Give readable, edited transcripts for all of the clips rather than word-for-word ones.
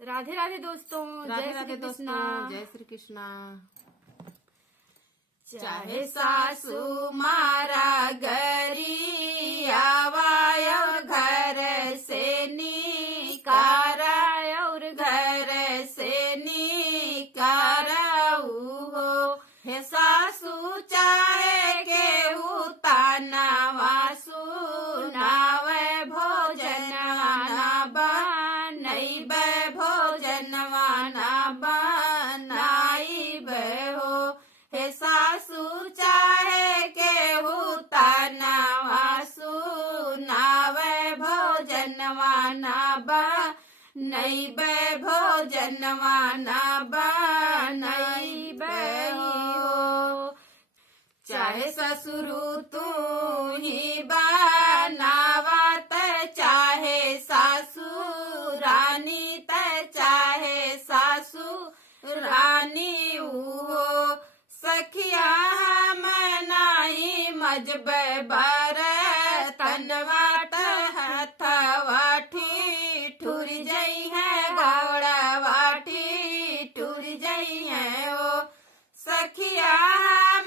राधे राधे दोस्तों, राधे जय राधे श्री दोस्तों, कृष्णा। जय श्री कृष्णा। चाहे सासू मारा गरी आवाय और घर से निकारा और घर से निकाराऊ हो। हे सासू चाहे के उताना वासु नावे भोजन ना बनई बे भोजन ना बनाई बे हो। हे सासू चाहे के उताना वासु नावे भोजन ना बनई बे भोजन ना बनई बे हो। चाहे ससुरु तू ही बनावत चाहे सासू रानी त चाहे सासू रानी हो। सखिया मनाई मजब बर तनवाट हथवाठी ठुर जई है गौड़वाठी ठुर जई है ओ। सखिया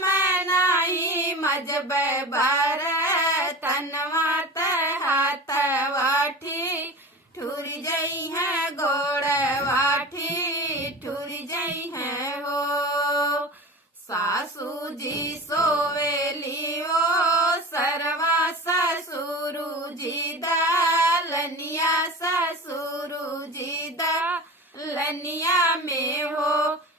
मनाई मजब बर तनवाट हथवाठी ठुर जई है गौड़वाठी ठुर जई है हो। सासू जी सोवेली ओ सरवा ससुरु जी दालनिया ससुरु जी दालनिया में हो।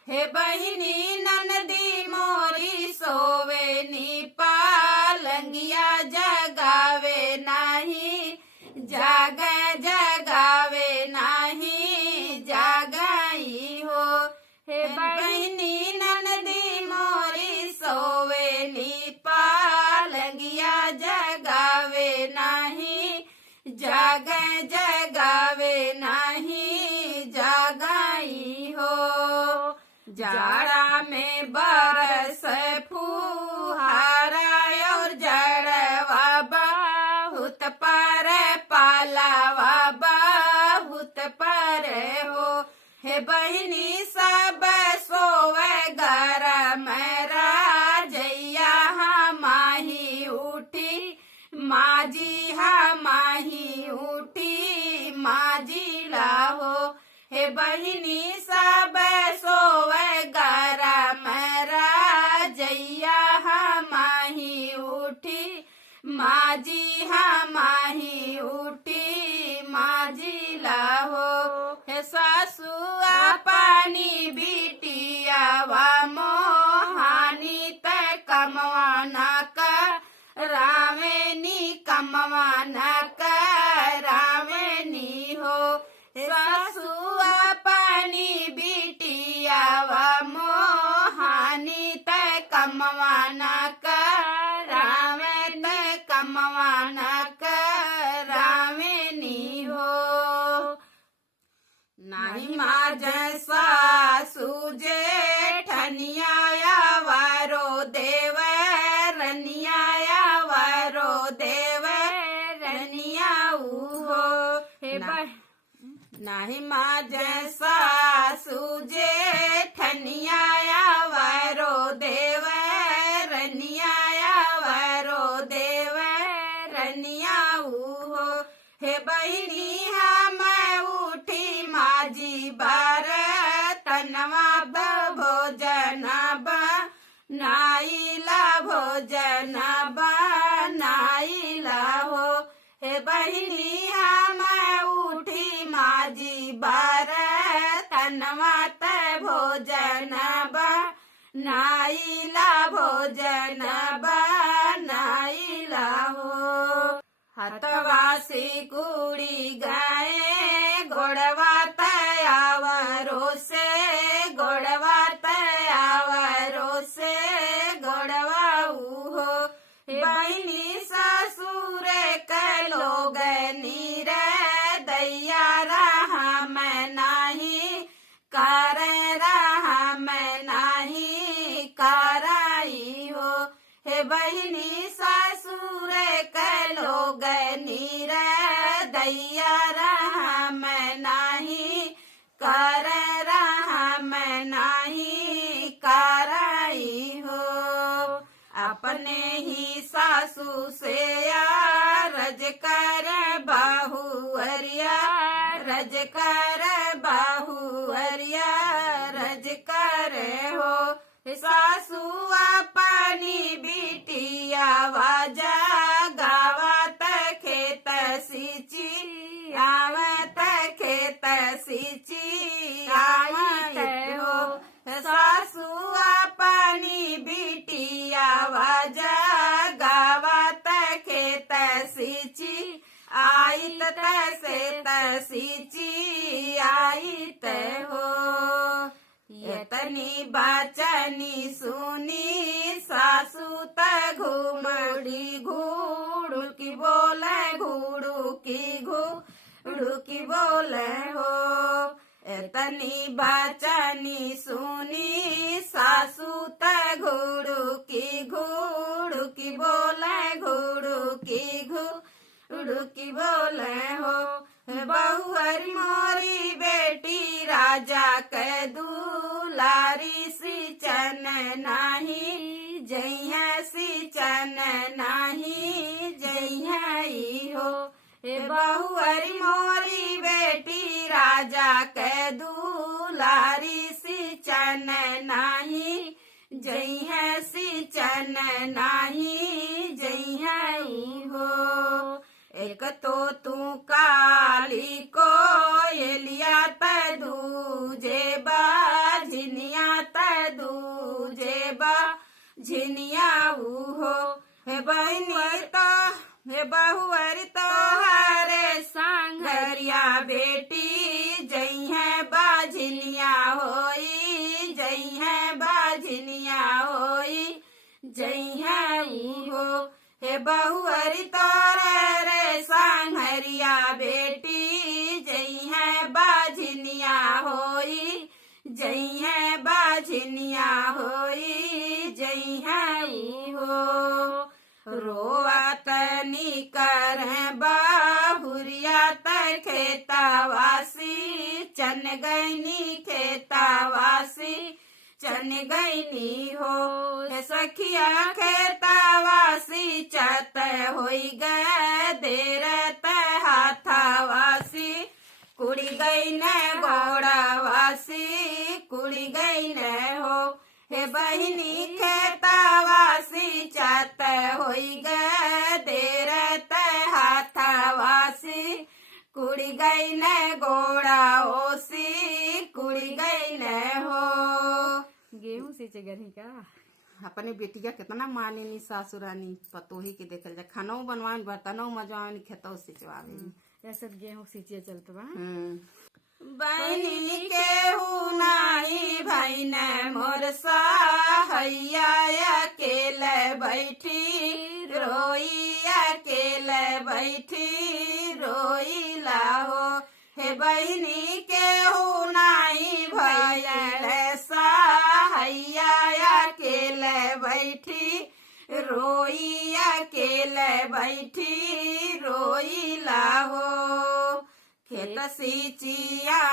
हे बहिनी ननदी मोरी सोवेनी पालंगिया जगावे नाही जगावे नाही जगाई हो। हे बहिनी ननदी मोरी सोवेनी पालंगिया जगावे नाही जगावे नाही जगाई हो। जाड़ा में बरस फुहारा और जड़वा बहुत पर पालावा बहुत पर हो। हे बहिनी सब सोवे गरम राजैया माही उठी माजी माही उठी माजी लाहो। हे बहिनी सब सोवे गरम राजैया माही उठी माजी माही उठी माजी लाहो। हे सासू पानी बिटिया वा मोहानी त कमवाना का रावेनी कमवाना का रावेनी हो। सासू पानी बिटिया वा मोहानी त कमवाना का रावेन कमवाना का रावेनी हो। नाही माज सासू जेठनिया वारो देव रनिया वारो देव रनिया हो। हे नाही माज सासू जेठनिया वारो देव रनिया वारो देव रनिया हो। हे बहिनी हम उठी माजी बार तनवा भोजन बनाइला भोजन बनाइला हो। हे बहिनी हम उठी माजी बार तनवा भोजन बनाइला भोजन बनाइला हो। हथवासी कुड़ी गए गोड़वा तयावरो से गोड़वा तयावरो से गोड़वा हो। बहिनी ससुर के लोग नीर दैया रहम नाही कर रहम नाही कराई हो। हे बहिनी ससुर के लोग नीर दैया रहम नाही कर रहम नाही कराई हो। अपने ही सासू से रज कर बाहुअरिया रज कर बाहुअरिया रज कर हो। सासू अपनी बिटिया वाजा गावत खेत सिंची आवत खेत सिंची आई हो। सासू अपनी बिटिया वाजा गावत खेत सिंची आईत तसे तसीची आईत हो। यतनी बचनी सुनी सासू त घुमड़ी घूड़ू की बोले घूड़ू की बोले हो। यतनी बचनी सुनी सासू त घूड़ू की बोले घूड़ू की बोले हो। बहुअरी मोरी बेटी राजा के दुलारी सिंचन नाही जइया सिंचन नाही जइया हो। बहुअरी मोरी बेटी राजा के दुलारी सिंचन नाही जइया सिंचन नाही जइया हो। एक तो तू काली कोयलिया त दूजे बाझिनिया त दूजे बाझिनिया हो। हे बहनी तो हे बहुअरी तो हरे सांघरिया बेटी जइहे बाझिनिया होई जइहे बाझिनिया होई जइहे हो। हे बहुअरी तोरे रे सांघरिया बेटी जइहे बाझिनिया होई जइहे बाझिनिया होई जइहे हो। रोवत निकर बाहुरिया त खेतवासी चन गईनी खेतवासी चन गईनी हो। सखिया खेतवासी चत होई गए देर हाथावासी कुड़ी गई न गोड़ावासी कुड़ी गई न हो। हे बहिनी खेतवासी चत होई गए देर हाथावासी कुड़ी गई न गोड़ाओसी कुड़ी गई न हो। गेहूं सींचे गरही का अपने बेटिया कितना माने नी सासुरानी पतोही के देखल जा खानों बनवान बर्तनों मजवान खेतों सिंचवावे ऐसा गेहूं सींचे चलत बा। बहनी केहू नाही भैन मोर सहैया अकेले बैठी रोई अकेले बैठी रोई लाहो। हे बहनी केहू नाही भैन सहैया अकेले बैठी रोई अकेले बैठी रोई लाहो। खेत सिंचिया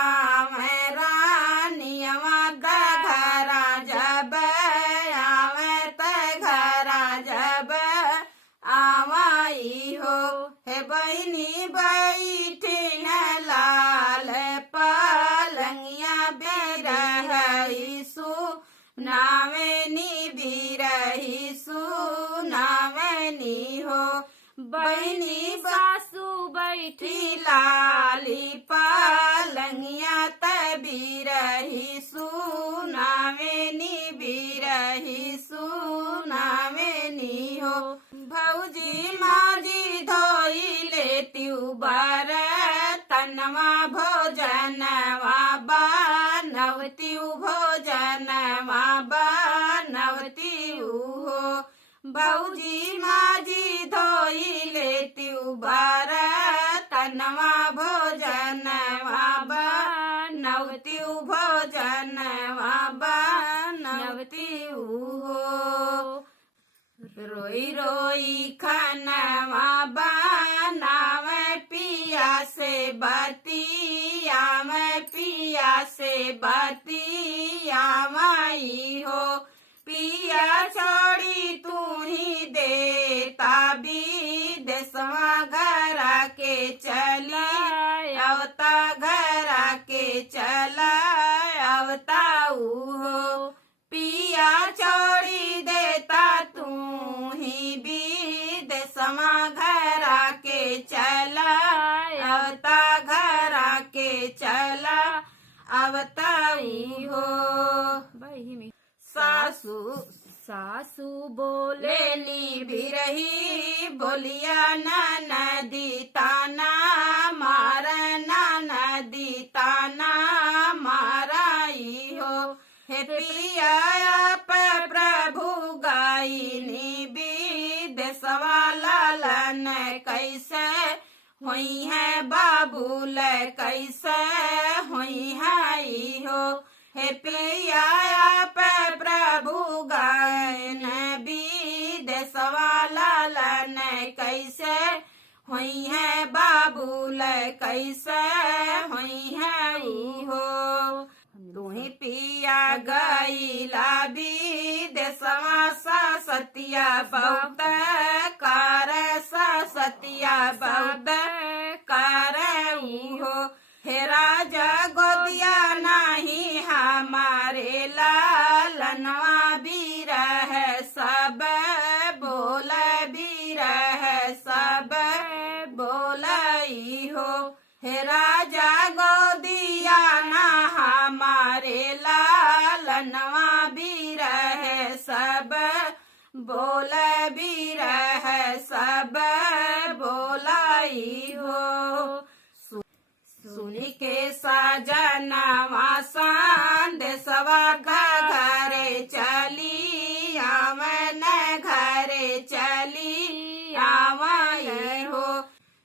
में रानियवा घरा जब आवे त घरा जब आवाई हो। हे बहनी बैठी न लाल पलंगिया बिरही सु नावेनी बिरही सु नावेनी हो। बहनी सासू बैठी लाली पलंगिया तबी रही सुनावेनी बिरही सुनावेनी हो। भौजी माजी धोई लेती बार तनवा भोजनवा बनवती भोजनवा बनवती हो। भौजी माजी धोई लेती बार तनवा भोजनवा बनवती भोजनवा बनवती हो। रोई रोई खानवा बनावे पिया से बतिया में पिया से बतियावई हो। पिया छोड़ी तू ही देता विदेशवा घरा के चली अवता घरा के चला अवता हो। पिया छोड़ी देता तू ही विदेशवा घरा के चला अवता घरा के चला अवता हो। सासू सासू बोले लेली भी रही बोलिया नदी ताना मारा नदी ताना माराई हो। हे पिया प्रभु गायनी विदेशवा लालन कैसे हुई है बाबूल कैसे हुई है हो। हे पिया प्रभु गायन विदेशवा लालन कैसे हुई है बाबूल कैसे हुई है हो। तू ही पिया गईला विदेशवा सतिया बहुत कार सतिया बहुत कार हो। हे राजा गोदिया नहीं हमारे लालनवा बीर है सब बोल बीर है सब बोलई हो। हे राजा गोदिया ना हमारे लालनवा बीर है सब बोल बीर है सब बोलाई हो। सुनी के सजनवा संदेशवा घरे चली आवन घरे चली आवई हो।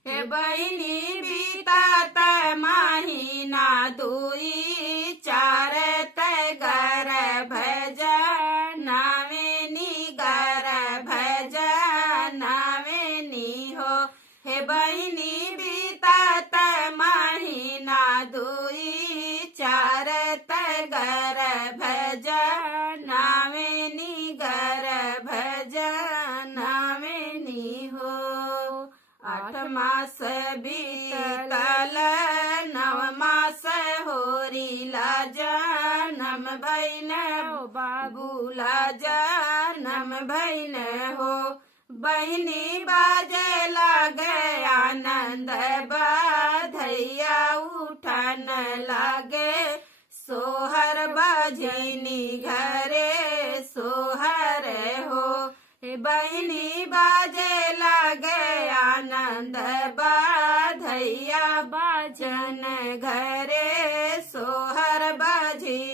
हे बहिनी बीतात महीना दुई चार घर भज नावेनी घर भज नावेनी हो। हे बहिनी बीतात महीना दुई चार घर भज नावेनी घर भज नावेनी हो। 8 मास बीतल 9 मास होरीला जनम भैन बाबूला जनम भैन हो। बहिनी बाजे लगे आनंद बधैया उठन लागे सोहर बजनी घरे सोहर हो। हे बहिनी बाजे लगे आनंद बधैया बाजन घरे सोहर बजी